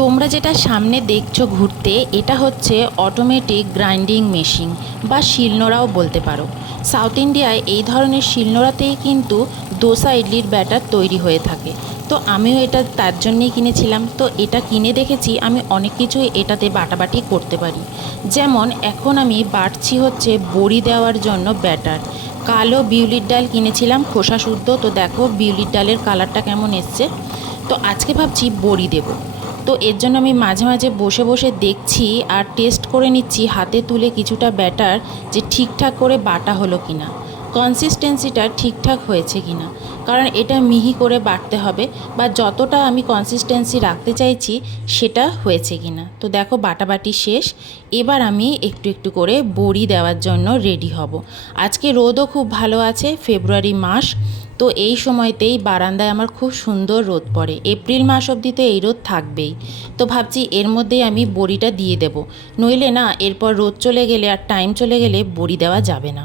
তোমরা যেটা সামনে দেখছো ঘুরতে, এটা হচ্ছে অটোমেটিক গ্রাইন্ডিং মেশিন বা শিলনোড়াও বলতে পারো। সাউথ ইন্ডিয়ায় এই ধরনের শিলনোড়াতেই কিন্তু দোসা ইডলির ব্যাটার তৈরি হয়ে থাকে। তো আমিও এটা তার জন্যেই কিনেছিলাম। তো এটা কিনে দেখেছি আমি অনেক কিছুই এটাতে বাটাবাটি করতে পারি। যেমন এখন আমি বাটছি হচ্ছে বড়ি দেওয়ার জন্য ব্যাটার। কালো বিউলির ডাল কিনেছিলাম খোসা শুদ্ধ, তো দেখো বিউলির ডালের কালারটা কেমন এসছে। তো আজকে ভাবছি বড়ি দেবো। তো এর জন্য আমি মাঝে মাঝে বসে বসে দেখছি আর টেস্ট করে নিচ্ছি হাতে তুলে কিছুটা ব্যাটার, যে ঠিকঠাক করে বাটা হলো কিনা, কনসিস্টেন্সিটা ঠিকঠাক হয়েছে কিনা। কারণ এটা মিহি করে বাটতে হবে, বা যতটা আমি কনসিস্টেন্সি রাখতে চাইছি সেটা হয়েছে কিনা। তো দেখো বাটাবাটি শেষ। এবার আমি একটু একটু করে বড়ি দেওয়ার জন্য রেডি হব। আজকে রোদও খুব ভালো আছে, ফেব্রুয়ারি মাস। তো এই সময়তেই বারান্দায় আমার খুব সুন্দর রোদ পড়ে। এপ্রিল মাস অবধি তো এই রোদ থাকবেই। তো ভাবছি এর মধ্যেই আমি বড়িটা দিয়ে দেব, নইলে না এরপর রোদ চলে গেলে আর টাইম চলে গেলে বড়ি দেওয়া যাবে না।